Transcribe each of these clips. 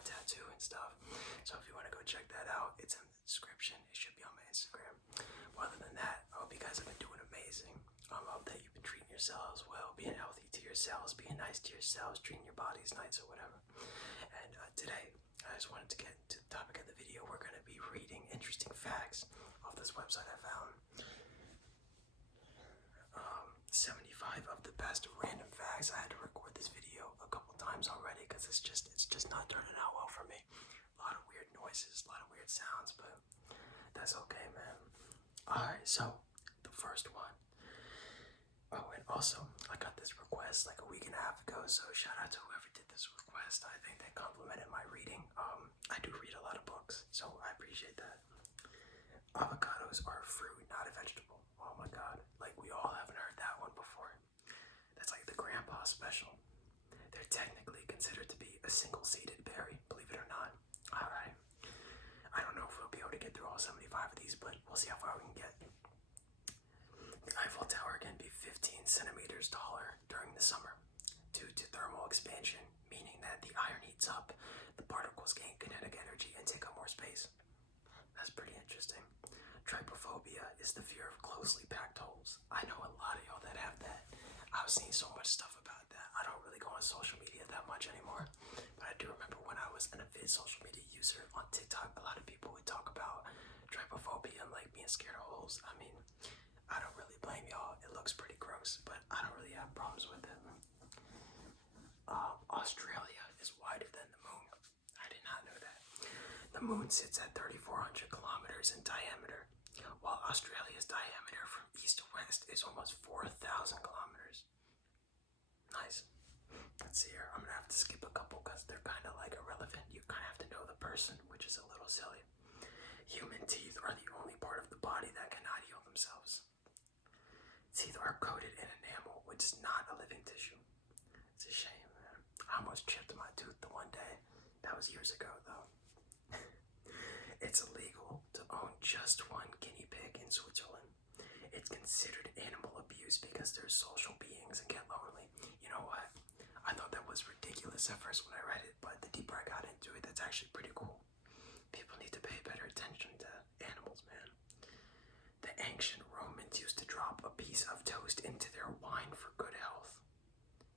my tattoo and stuff. So if you want to go check that out, it's in the description. It should be on my Instagram. But other than that, I hope you guys have been doing amazing. I hope that you've been treating yourselves well, being healthy to yourselves, being nice to yourselves, treating your bodies nice or whatever. And today, I just wanted to get to the topic of the video. We're going to be reading interesting facts off this website I found. 75 of the best random facts. I had to record this video a couple times already because it's just not turning out well for me. A lot of weird noises, a lot of weird sounds, but that's okay, man. Alright, so the first one. Oh, and also, I got this request like a week and a half ago, so shout out to whoever did this request. I think they complimented my reading. I do read a lot of books, so I appreciate that. Avocados are a fruit, not a vegetable. Oh my god, like we all haven't heard that one before. That's like the grandpa special. They're technically considered to be a single-seeded berry, believe it or not. Alright. I don't know if we'll be able to get through all 75 of these, but we'll see how far we can get. The Eiffel Tower can be 15 centimeters taller during the summer due to thermal expansion, meaning that the iron heats up, the particles gain kinetic energy and take up more space. That's pretty interesting. Trypophobia is the fear of closely packed holes. I know a lot of y'all that have that. I've seen so much stuff about that. I don't really go on social media that much anymore, but I do remember when I was an avid social media user on TikTok, a lot of people would talk about trypophobia and like being scared of holes. I mean, I don't really blame y'all. It looks pretty gross, but I don't really have problems with it. Australia is wider than the moon. I did not know that. The moon sits at 3,400 kilometers in diameter, while Australia's diameter from east to west is almost 4,000 kilometers. Nice. Let's see here. I'm gonna have to skip a couple because they're kind of like irrelevant. You kind of have to know the person, which is a little silly. Human teeth are the only part of the body that cannot heal themselves. Teeth are coated in enamel, which is not a living tissue. It's a shame, man. I almost chipped my tooth the one day. That was years ago, though. It's illegal to own just one guinea pig in Switzerland. It's considered animal abuse because they're social beings and get lonely. You know what? I thought that was ridiculous at first when I read it, but the deeper I got into it, that's actually pretty cool. People need to pay better attention to animals, man. The ancient Romans used to drop a piece of toast into their wine for good health.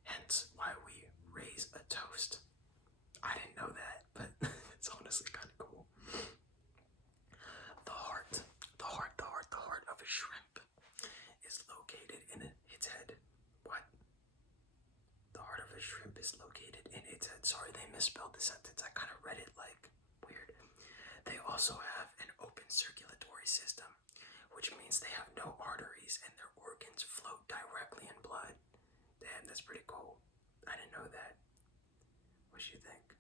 Hence why we raise a toast. I didn't know that, but it's honestly kind of cool. The heart of a shrimp is located in its head. What? The heart of a shrimp is located in its head. Sorry, they misspelled the sentence. I kind of read it like weird. They also have an open circulatory system, which means they have no arteries and their organs float directly in blood. Damn, that's pretty cool. I didn't know that. What do you think?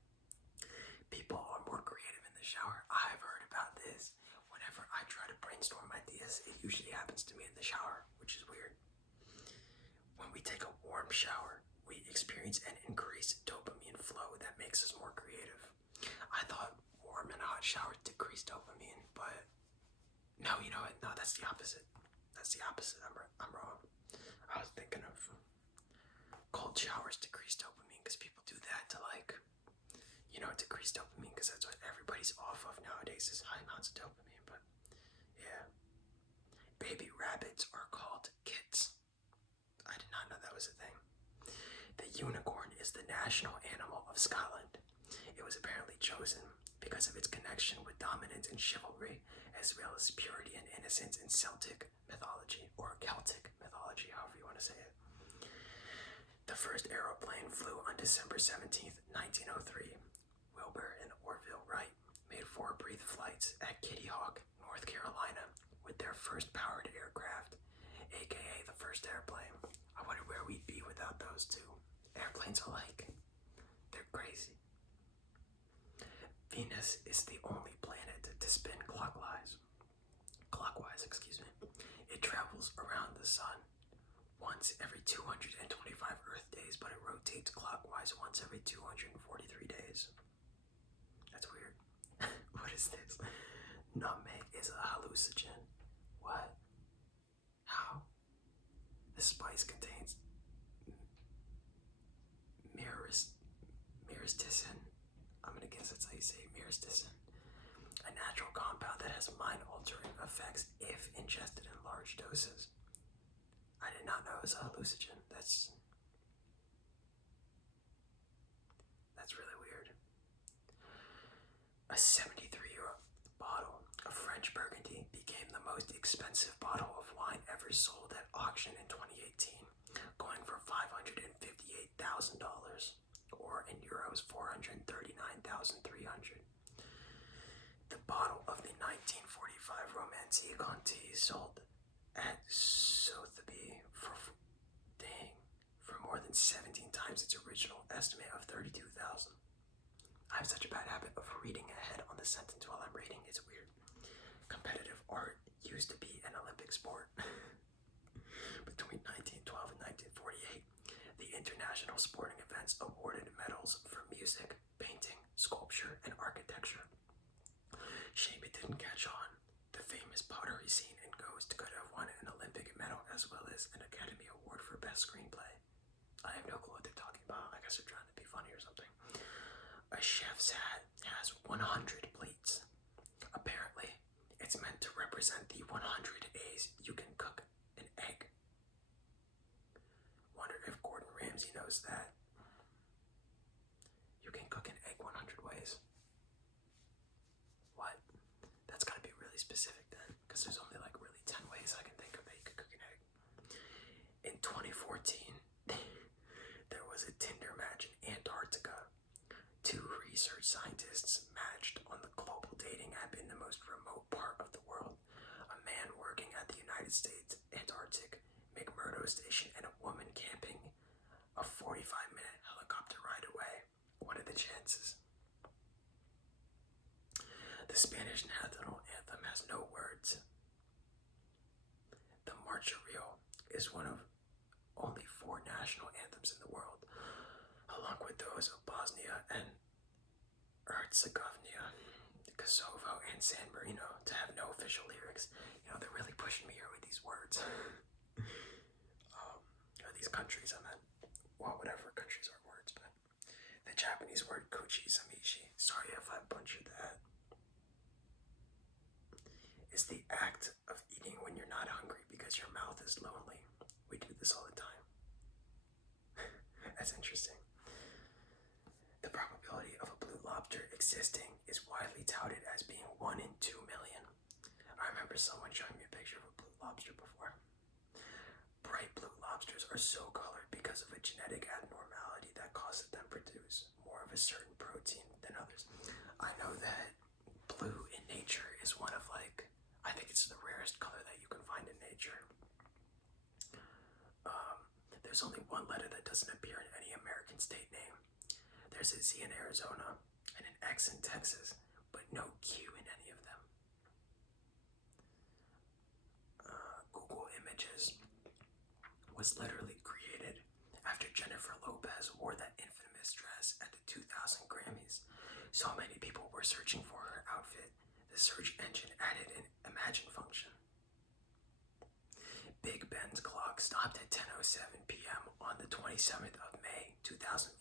People are more creative in the shower. I've heard about this. Whenever I try to brainstorm ideas, it usually happens to me in the shower, which is weird. When we take a warm shower, we experience an increased dopamine flow that makes us more creative. I thought warm and hot showers decrease dopamine, but no, you know what? No, that's the opposite. That's the opposite. I'm wrong. I was thinking of cold showers decrease dopamine because people do that to like, decrease dopamine because that's what everybody's off of nowadays is high amounts of dopamine. But yeah, baby rabbits are called kits. I did not know that was a thing. The unicorn is the national animal of Scotland. It was apparently chosen because of its connection with dominance and chivalry, as well as purity and innocence in Celtic mythology, or Celtic mythology, however you want to say it. The first aeroplane flew on December 17th, 1903. Wilbur and Orville Wright made 4 brief flights at Kitty Hawk, North Carolina, with their first powered aircraft, aka the first airplane. I wonder where we'd be without those two. Airplanes are like, they're crazy. Venus is the only planet to spin clockwise. It travels around the sun once every 225 Earth days, but it rotates clockwise once every 243 days. That's weird. What is this? Nutmeg is a hallucinogen. What? How? This spice contains myristicin. I'm gonna get guess that's how you say myristicin. A natural compound that has mind-altering effects if ingested in large doses. I did not know it was a hallucinogen. That's really weird. A 73-year bottle of French Burgundy became the most expensive bottle of wine ever sold at auction in 2018, going for $558,000, or in euros $439,300. The bottle of the 1945 Romanée Conti sold at Sotheby's for more than 17 times its original estimate of $32,000. I have such a bad habit of reading ahead on the sentence while I'm reading. It's weird. Competitive art used to be an Olympic sport. Between 1912 and 1948, the international sporting events awarded medals for music, painting, sculpture, and architecture. Shame it didn't catch on. The famous pottery scene in Ghost could have won an Olympic medal as well as an Academy Award for Best Screenplay. I have no clue what they're talking about. I guess they're trying to be funny or something. A chef's hat has 100 pleats. Apparently, it's meant to represent the 100 A's you can cook an egg. Wonder if Gordon Ramsay knows that. You can cook an egg 100 ways. What? That's gotta be really specific then, because there's only like really 10 ways I can think of that you could cook an egg. In 2014, there was a Tinder match in Antarctica. Two research scientists matched on the global dating app in the most remote part of the world. A man working at the United States Antarctic McMurdo Station and a woman camping a 45-minute helicopter ride away. What are the chances? The Spanish national anthem has no words. The Marcha Real is one of only 4 national anthems in the world, along with those of Bosnia and Herzegovina, Kosovo, and San Marino, to have no official lyrics. You know, they're really pushing me here with these words. Or these countries, I meant. Well, whatever, countries are words, but the Japanese word kochi samishi, sorry if I butchered that, is the act of eating when you're not hungry because your mouth is lonely. We do this all the time. That's interesting. The probability of a blue lobster existing is widely touted as being 1 in 2 million. I remember someone showing me a picture of a blue lobster before. Bright blue lobsters are so colored because of a genetic abnormality that causes them to produce more of a certain protein than others. I know that blue in nature is one of I think it's the rarest color that you can find in nature. There's only one letter that doesn't appear in any American state name. There's a Z in Arizona and an X in Texas, but no Q in any of them. Google Images was literally created after Jennifer Lopez wore that infamous dress at the 2000 Grammys. So many people were searching for her outfit. The search engine added an imagine function. Big Ben's clock stopped at 10:07 p.m. on the 27th of May, 2005,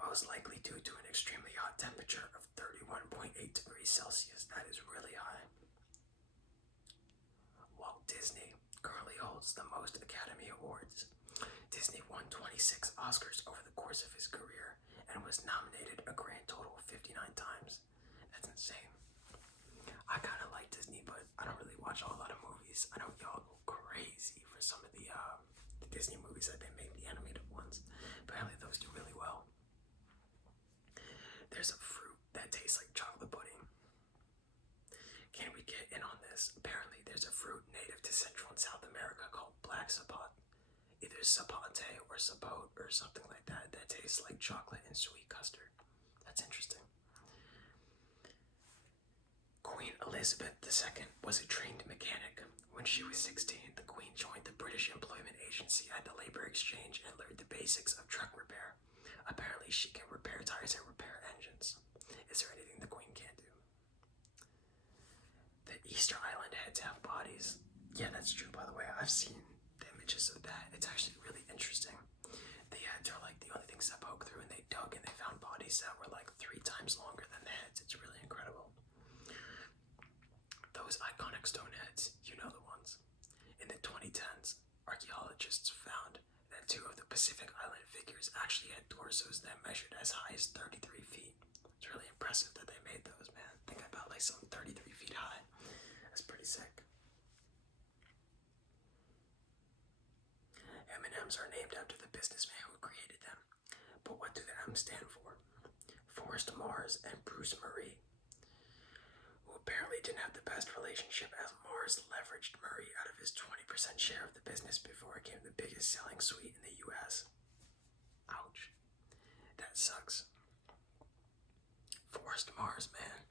most likely due to an extremely hot temperature of 31.8 degrees Celsius. That is really high. Walt Disney currently holds the most Academy Awards. Disney won 26 Oscars over the course of his career and was nominated a grand total of 59 times. That's insane. I kind of like Disney, but I don't really watch a lot of movies. I know y'all go crazy for some of the Disney movies that they make, the animated ones. Apparently those do really well. There's a fruit that tastes like chocolate pudding. Can we get in on this? Apparently there's a fruit native to Central and South America called black sapot. Either sapate or sapote or something like that tastes like chocolate and sweet custard. That's interesting. Queen Elizabeth II was a trained mechanic. When she was 16, the Queen joined the British Employment Agency at the Labour Exchange and learned the basics of truck repair. Apparently, she can repair tires and repair engines. Is there anything the Queen can't do? The Easter Island heads have bodies. Yeah, that's true, by the way. I've seen the images of that. It's actually really interesting. The heads are like the only things that poke through, and they dug and they found bodies that were like 3 times Blackstone heads, you know the ones. In the 2010s, archaeologists found that two of the Pacific Island figures actually had torsos that measured as high as 33 feet. It's really impressive that they made those, man. Think about like something 33 feet high. That's pretty sick. M&Ms are named after the businessman who created them. But what do the M stand for? Forrest Mars and Bruce Murray, who apparently didn't have the best relationship as Mars leveraged Murray out of his 20% share of the business before it became the biggest selling suite in the US. Ouch. That sucks. Forrest Mars, man.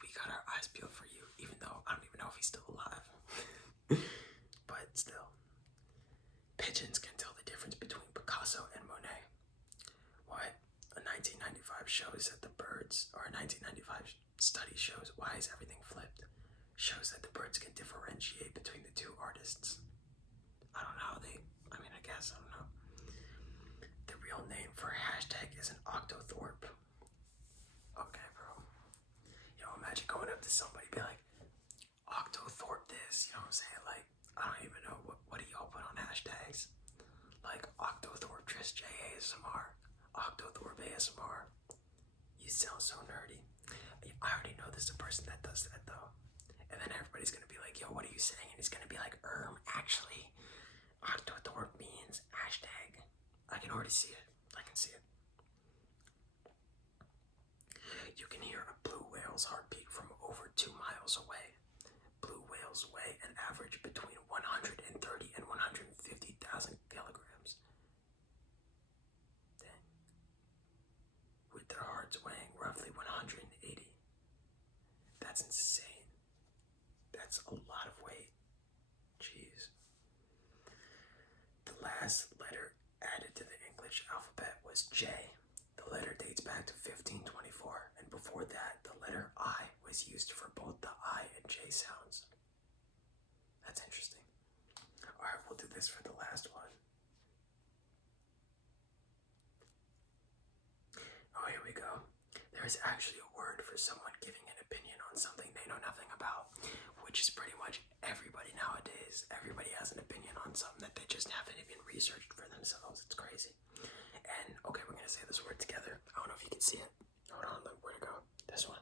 We got our eyes peeled for you, even though I don't even know if he's still alive. But still. Pigeons can tell the difference between Picasso and Monet. What? A 1995 shows that the birds, or a 1995 study shows why is everything flipped, shows that the birds can differentiate between the two artists. I don't know how they, I guess, I don't know. The real name for a hashtag is an octothorpe. Okay, bro. You know, imagine going up to somebody and be like, octothorpe this, you know what I'm saying? Like, I don't even know, what do y'all put on hashtags? Like, octothorpe Trish J ASMR, octothorpe ASMR. You sound so nerdy. I already know there's a person that does that though. And then everybody's gonna be like, yo, what are you saying? And he's gonna be like, actually, octothorpe means hashtag. I can already see it. I can see it. You can hear a blue whale's heartbeat from over 2 miles away. Blue whales weigh an average between 130 and 150,000 kilograms. Dang. With their hearts weighing roughly 180. That's insane. That's a lot of weight. Jeez. The last letter added to the English alphabet was J. The letter dates back to 1524, and before that, the letter I was used for both the I and J sounds. That's interesting. Alright, we'll do this for the last one. Oh, here we go. There is actually a word for someone giving an opinion on something they know nothing about, which is pretty much everybody nowadays. Everybody has an opinion on something that they just haven't even researched for themselves. It's crazy. And, okay, we're going to say this word together. I don't know if you can see it. Hold on, look, where'd it go? This one.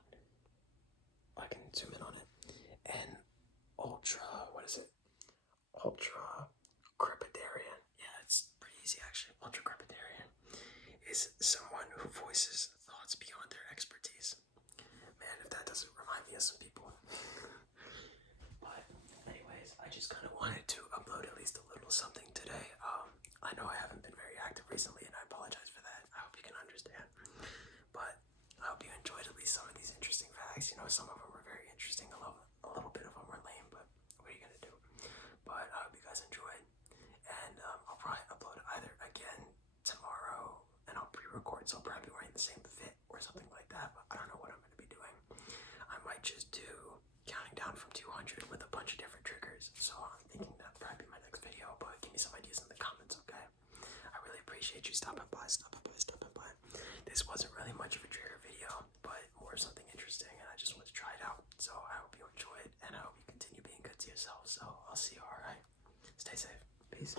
I can zoom in on it. And what is it? Ultra crepidarian. Yeah, it's pretty easy actually. Ultra crepidarian is someone who voices thoughts beyond their expertise. Man, if that doesn't remind me of some people. But anyways, I just kind of wanted to upload at least a little something today. I know I haven't been very active recently, and I apologize for that. I hope you can understand. But I hope you enjoyed at least some of these interesting facts. You know, some of them were very interesting. A little bit of them were lame, but what are you gonna do? But I hope you guys enjoyed, and I'll probably upload either again tomorrow, and I'll pre-record, so I'll probably be wearing the same fit or something like that. But I don't know what I'm gonna be doing. I might just do counting down from 200 with a bunch of different triggers. So I'm thinking that'll probably be my next video. But give me some ideas in the comments, okay? I really appreciate you stopping by. This wasn't really much of a trigger video, but more something interesting, and I just wanted to try it out. So I hope you enjoyed, and I hope you continue being good to yourself. So I'll see you, alright? Stay safe. Peace.